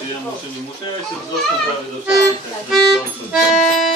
Czyli ja muszę, muszę, ja się wzrostem prawie do 60.